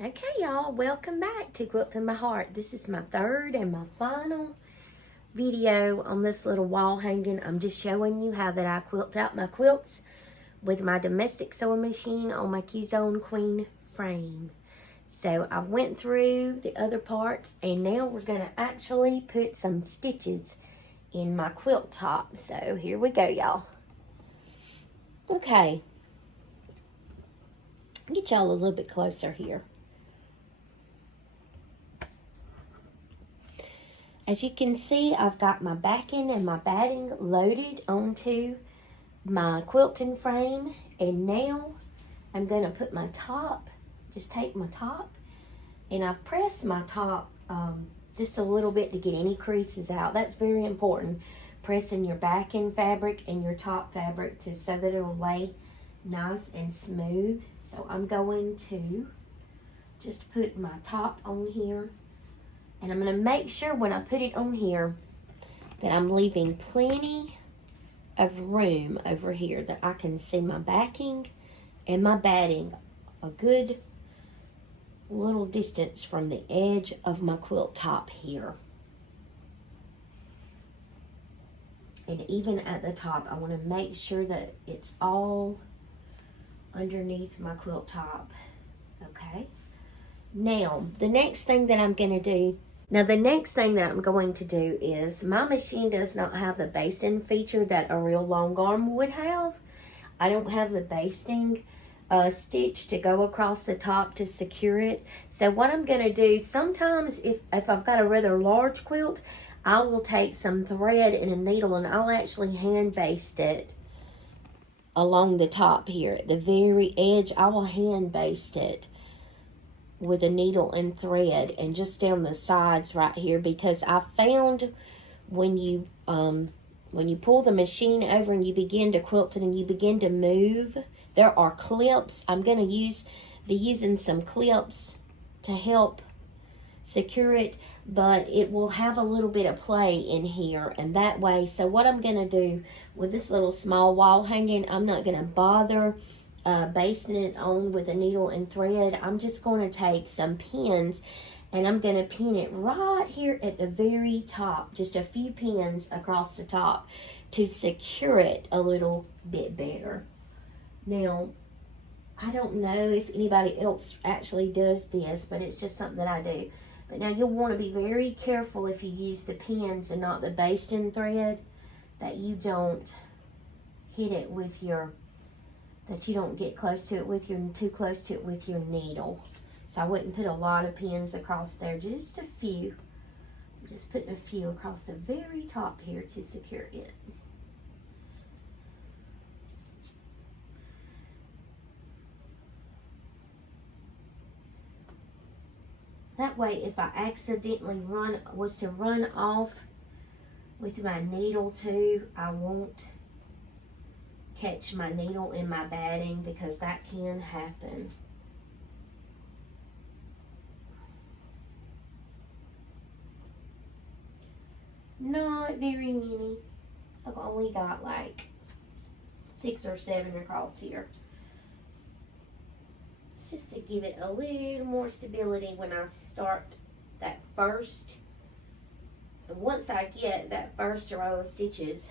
Okay, y'all, welcome back to Quilting My Heart. This is my third and my final video on this little wall hanging. I'm just showing you how that I quilt out my quilts with my domestic sewing machine on my Qzone Queen frame. So I went through the other parts and now we're going to actually put some stitches in my quilt top. So here we go, y'all. Okay. Get y'all a little bit closer here. As you can see, I've got my backing and my batting loaded onto my quilting frame. And now I'm going to put my top, just take my top, and I've pressed my top just a little bit to get any creases out. That's very important. Pressing your backing fabric and your top fabric so that it'll lay nice and smooth. So I'm going to just put my top on here. And I'm going to make sure when I put it on here that I'm leaving plenty of room over here that I can see my backing and my batting a good little distance from the edge of my quilt top here. And even at the top, I want to make sure that it's all underneath my quilt top. Okay. Now, the next thing that I'm going to do is, my machine does not have the basting feature that a real long arm would have. I don't have the basting stitch to go across the top to secure it. So what I'm going to do, sometimes if I've got a rather large quilt, I will take some thread and a needle and I'll actually hand baste it along the top here. At the very edge, I will hand baste it with a needle and thread, and just down the sides right here, because I found when you pull the machine over and you begin to quilt it and you begin to move, there are clips. I'm going to be using some clips to help secure it, but it will have a little bit of play in here, and that way, so what I'm going to do with this little small wall hanging, I'm not going to bother basting it on with a needle and thread. I'm just going to take some pins and I'm going to pin it right here at the very top, just a few pins across the top to secure it a little bit better. Now, I don't know if anybody else actually does this, but it's just something that I do. But now you'll want to be very careful if you use the pins and not the basting thread, that you don't hit it with your that you don't get close to it with too close to it with your needle. So I wouldn't put a lot of pins across there, just a few. I'm just putting a few across the very top here to secure it. That way, if I accidentally was to run off with my needle too, I won't catch my needle in my batting, because that can happen. Not very many. I've only got like 6 or 7 across here. It's just to give it a little more stability when I start that first. And once I get that first row of stitches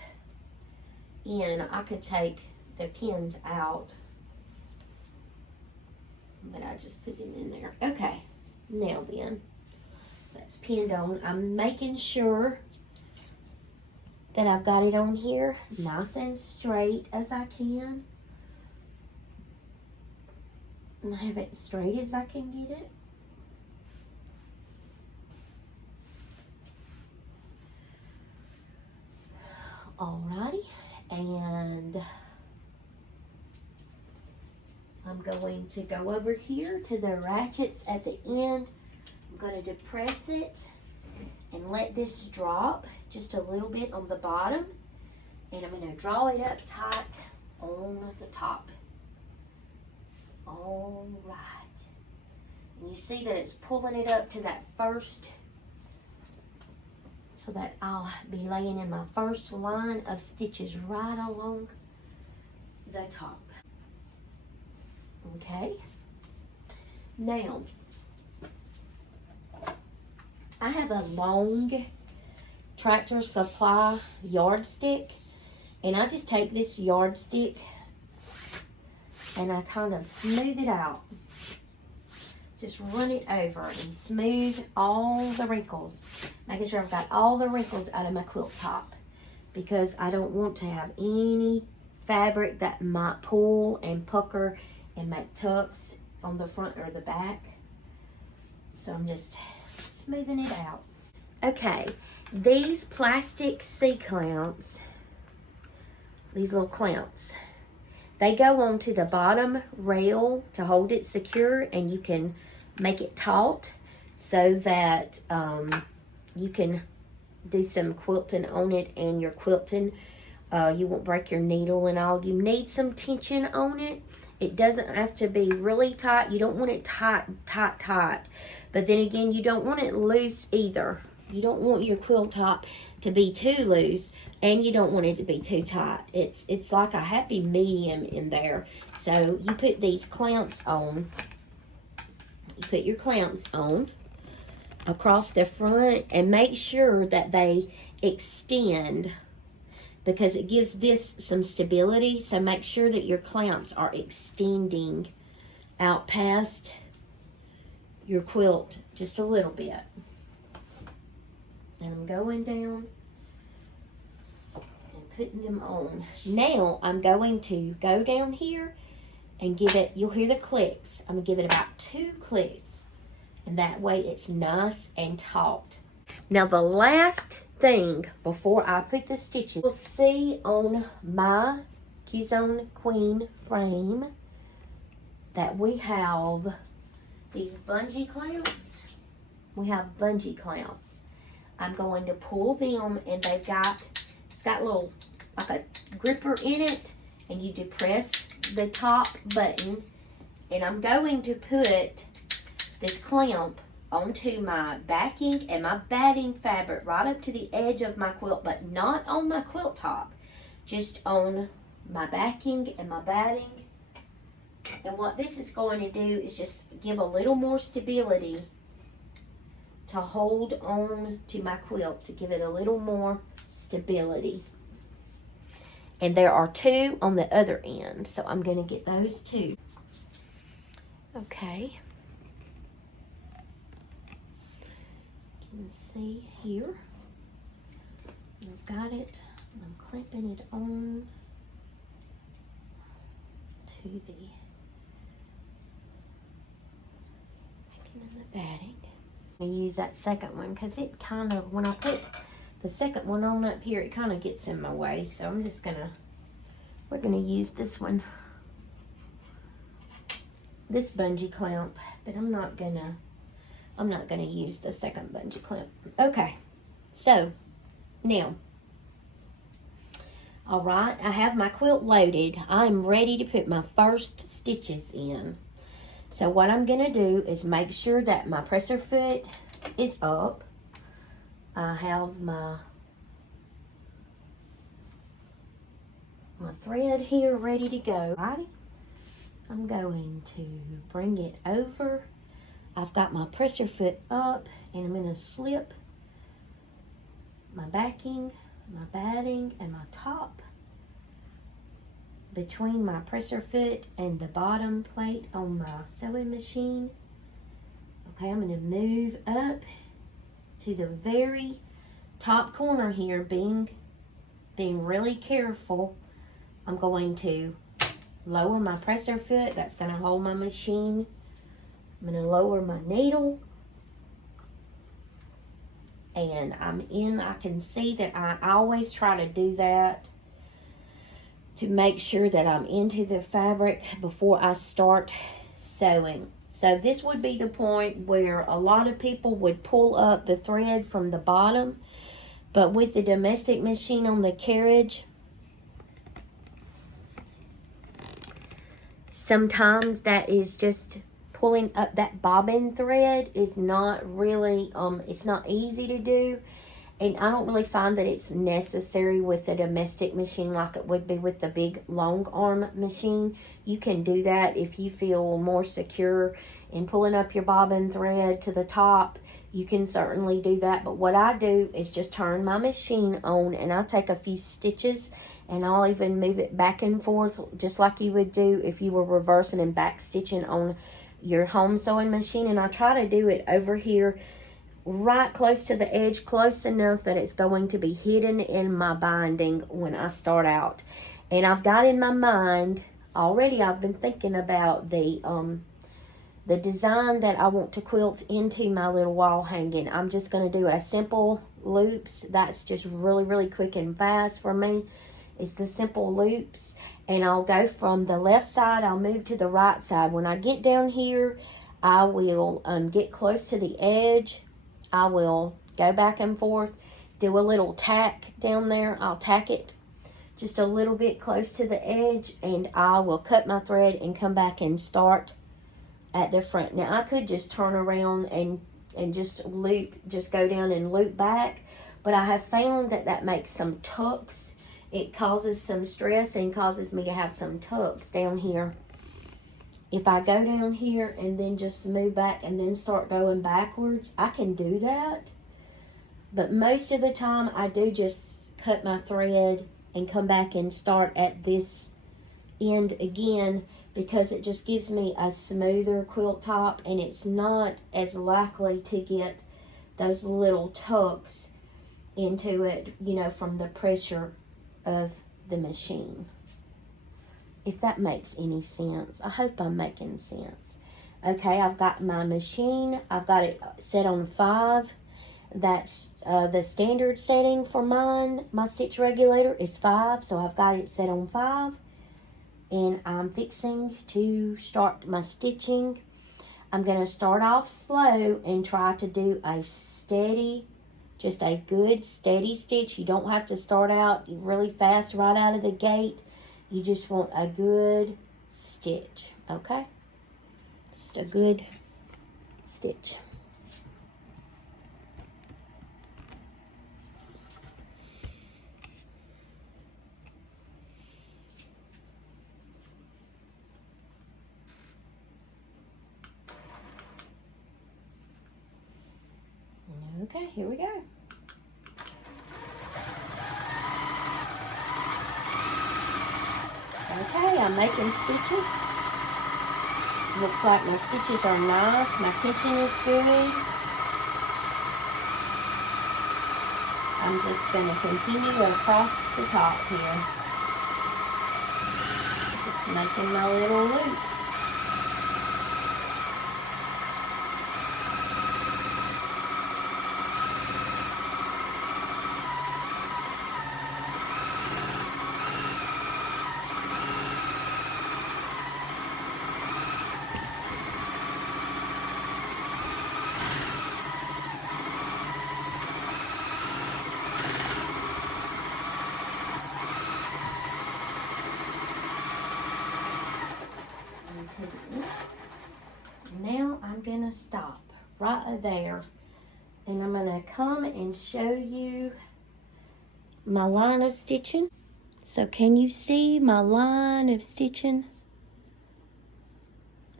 in, I could take the pins out, but I just put them in there. Okay, now then, that's pinned on. I'm making sure that I've got it on here nice and straight as I can. And I have it as straight as I can get it. Alrighty. And I'm going to go over here to the ratchets at the end. I'm going to depress it and let this drop just a little bit on the bottom. And I'm going to draw it up tight on the top. All right. And you see that it's pulling it up to that first, so that I'll be laying in my first line of stitches right along the top. Okay. Now, I have a long Tractor Supply yardstick, and I just take this yardstick and I kind of smooth it out. Just run it over and smooth all the wrinkles, making sure I've got all the wrinkles out of my quilt top, because I don't want to have any fabric that might pull and pucker and make tucks on the front or the back. So I'm just smoothing it out. Okay, these plastic C-clamps, these little clamps, they go onto the bottom rail to hold it secure, and you can make it taut so that you can do some quilting on it, and your quilting, you won't break your needle and all. You need some tension on it. It doesn't have to be really tight. You don't want it tight. But then again, you don't want it loose either. You don't want your quilt top to be too loose, and you don't want it to be too tight. It's like a happy medium in there. So you put these clamps on. You put your clamps on across the front, and make sure that they extend, because it gives this some stability. So make sure that your clamps are extending out past your quilt just a little bit. And I'm going down and putting them on. Now I'm going to go down here and give it, you'll hear the clicks. I'm going to give it about 2 clicks. And that way it's nice and taut. Now the last thing before I put the stitches, you'll see on my Qzone Queen frame that we have these bungee clamps. We have bungee clamps. I'm going to pull them, and it's got a little, like a gripper in it, and you depress the top button, and I'm going to put this clamp onto my backing and my batting fabric right up to the edge of my quilt, but not on my quilt top, just on my backing and my batting. And what this is going to do is just give a little more stability to hold on to my quilt, to give it a little more stability. And there are 2 on the other end, so I'm going to get those 2. Okay. You can see here, I've got it, and I'm clamping it on to the backing and the batting. I use that second one because it kind of, when I put the second one on up here, it kind of gets in my way. So I'm just gonna, we're gonna use this one, this bungee clamp, but I'm not gonna use the second bungee clamp. Okay, so now, all right, I have my quilt loaded. I'm ready to put my first stitches in. So what I'm going to do is make sure that my presser foot is up. I have my thread here ready to go. Alrighty. I'm going to bring it over. I've got my presser foot up, and I'm going to slip my backing, my batting, and my top between my presser foot and the bottom plate on my sewing machine. Okay, I'm going to move up to the very top corner here, being really careful. I'm going to lower my presser foot. That's going to hold my machine. I'm going to lower my needle. And I can see that I always try to do that to make sure that I'm into the fabric before I start sewing. So this would be the point where a lot of people would pull up the thread from the bottom, but with the domestic machine on the carriage, sometimes that is just pulling up that bobbin thread is not really, it's not easy to do. And I don't really find that it's necessary with the domestic machine like it would be with the big long arm machine. You can do that if you feel more secure in pulling up your bobbin thread to the top. you can certainly do that. But what I do is just turn my machine on, and I'll take a few stitches, and I'll even move it back and forth just like you would do if you were reversing and back stitching on your home sewing machine. And I try to do it over here right close to the edge, close enough that it's going to be hidden in my binding when I start out. And I've got in my mind already, I've been thinking about the design that I want to quilt into my little wall hanging. I'm just going to do a simple loops. That's just really, really quick and fast for me. It's the simple loops. And I'll go from the left side, I'll move to the right side. When I get down here, I will get close to the edge. I will go back and forth, do a little tack down there. I'll tack it just a little bit close to the edge, and I will cut my thread and come back and start at the front. Now I could just turn around and just loop, just go down and loop back, but I have found that that makes some tucks. It causes some stress and causes me to have some tucks down here. If I go down here and then just move back and then start going backwards, I can do that. But most of the time, I do just cut my thread and come back and start at this end again, because it just gives me a smoother quilt top, and it's not as likely to get those little tucks into it, you know, from the pressure of the machine. If that makes any sense. I hope I'm making sense. Okay, I've got my machine. I've got it set on 5. That's the standard setting for mine. My stitch regulator is 5, so I've got it set on 5. And I'm fixing to start my stitching. I'm going to start off slow and try to do a steady, just a good steady stitch. You don't have to start out really fast right out of the gate. You just want a good stitch, okay? Just a good stitch. Okay, here we go. Okay, I'm making stitches. Looks like my stitches are nice. My tension is good. I'm just going to continue across the top here. Just making my little loops. Now I'm going to stop right there, and I'm going to come and show you my line of stitching. So can you see my line of stitching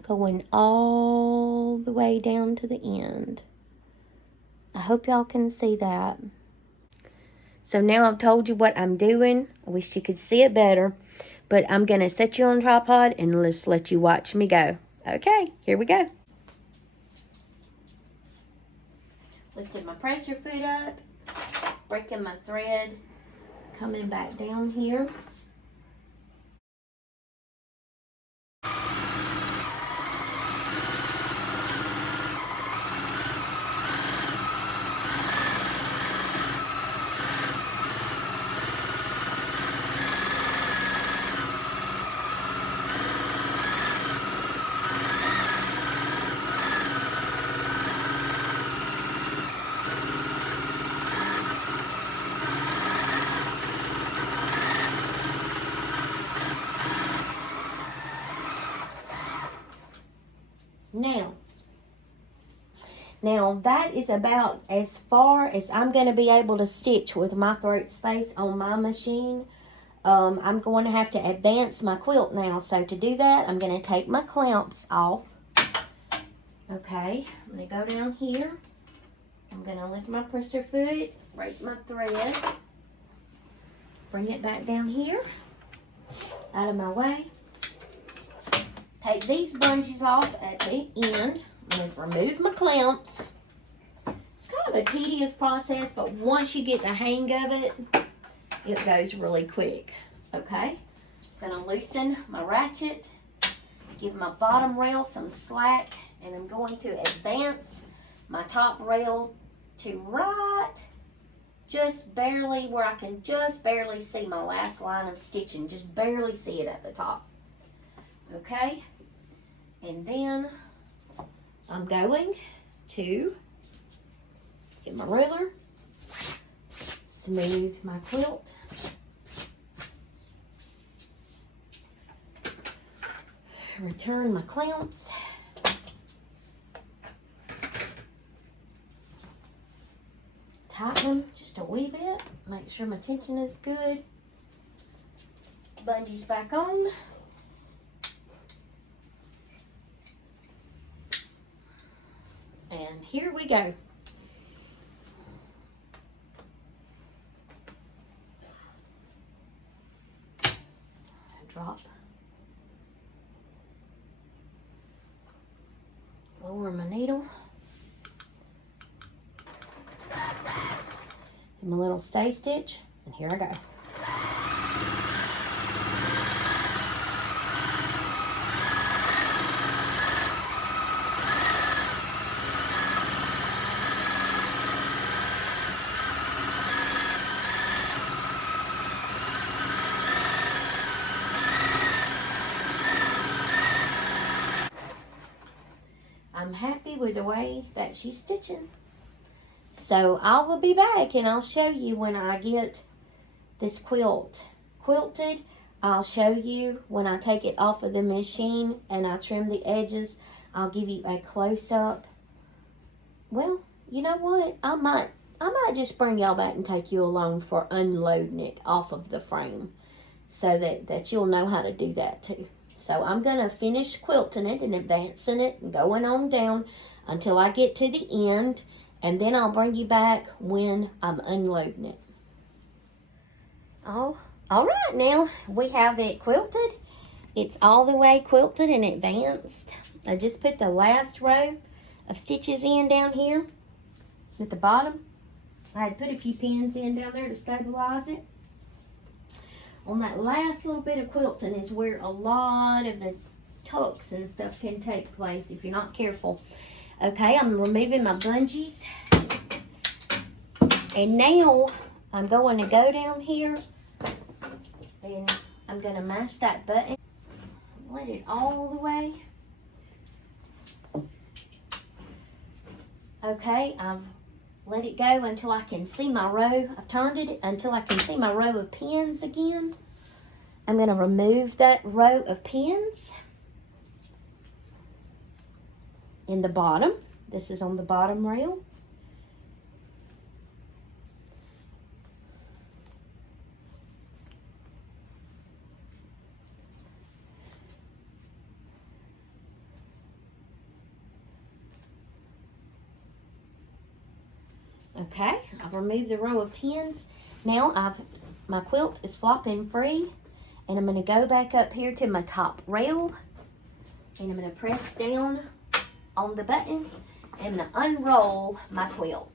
going all the way down to the end? I hope y'all can see that. So now I've told you what I'm doing. I wish you could see it better, but I'm going to set you on tripod and just let you watch me go. Okay, here we go. Lifting my presser foot up, breaking my thread, coming back down here. Now that is about as far as I'm going to be able to stitch with my throat space on my machine. I'm going to have to advance my quilt now. So to do that, I'm going to take my clamps off. Okay, I'm going to go down here. I'm gonna lift my presser foot, break my thread, bring it back down here, out of my way. Take these bungees off at the end. I'm gonna remove my clamps. It's kind of a tedious process, but once you get the hang of it, it goes really quick. Okay, I'm gonna loosen my ratchet, give my bottom rail some slack, and I'm going to advance my top rail to right just barely where I can just barely see my last line of stitching, just barely see it at the top. Okay, and then I'm going to get my ruler, smooth my quilt, return my clamps, tighten them just a wee bit, make sure my tension is good, bungees back on, and here we go. Drop, lower my needle, and my little stay stitch, and here I go. I'm happy with the way that she's stitching. So I will be back and I'll show you when I get this quilt quilted. I'll show you when I take it off of the machine and I trim the edges. I'll give you a close-up. Well, you know what? I might just bring y'all back and take you along for unloading it off of the frame so that you'll know how to do that too. So I'm going to finish quilting it and advancing it and going on down until I get to the end. And then I'll bring you back when I'm unloading it. Oh, all right, now we have it quilted. It's all the way quilted and advanced. I just put the last row of stitches in down here at the bottom. I had put a few pins in down there to stabilize it. On that last little bit of quilting is where a lot of the tucks and stuff can take place if you're not careful. Okay, I'm removing my bungees. And now I'm going to go down here and I'm going to mash that button. Let it all the way. Okay, I've let it go until I can see my row. I've turned it until I can see my row of pins again. I'm going to remove that row of pins in the bottom. This is on the bottom rail. Okay, I've removed the row of pins. Now my quilt is flopping free, and I'm going to go back up here to my top rail, and I'm going to press down on the button, and I'm going to unroll my quilt,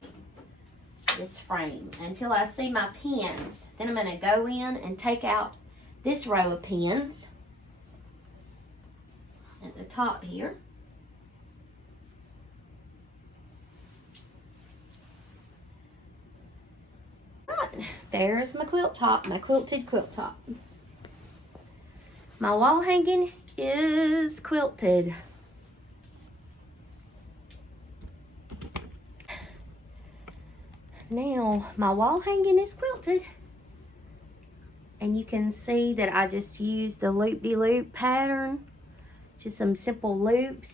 this frame, until I see my pins. Then I'm going to go in and take out this row of pins at the top here. There's my quilt top, my quilted quilt top. My wall hanging is quilted. Now, my wall hanging is quilted. And you can see that I just used the loop-de-loop pattern. Just some simple loops.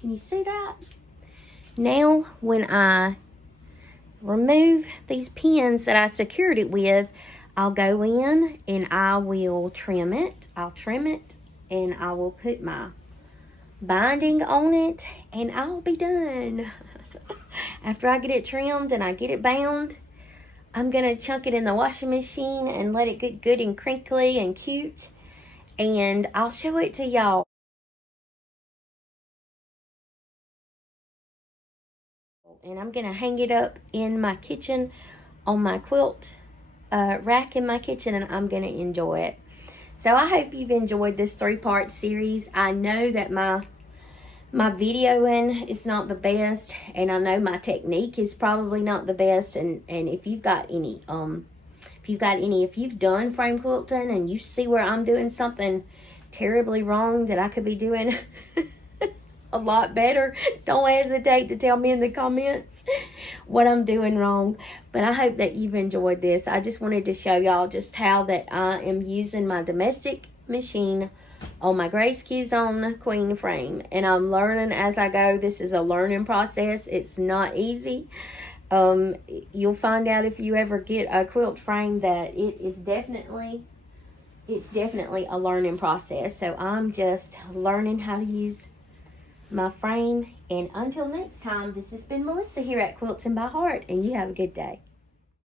Can you see that? Now, when I remove these pins that I secured it with, I'll go in and I will trim it. I'll trim it and I will put my binding on it and I'll be done. After I get it trimmed and I get it bound, I'm going to chunk it in the washing machine and let it get good and crinkly and cute. And I'll show it to y'all. And I'm going to hang it up in my kitchen on my quilt rack in my kitchen, and I'm going to enjoy it. So I hope you've enjoyed this 3-part series. I know that my videoing is not the best, and I know my technique is probably not the best. And if you've got any, if you've done frame quilting and you see where I'm doing something terribly wrong that I could be doing a lot better, don't hesitate to tell me in the comments what I'm doing wrong. But I hope that you've enjoyed this. I just wanted to show y'all just how that I am using my domestic machine on my Grace Qzone queen frame, and I'm learning as I go. This is a learning process. It's not easy. You'll find out if you ever get a quilt frame that it's definitely a learning process. So I'm just learning how to use my frame. And until next time, this has been Melissa here at Quilting by Heart, and you have a good day.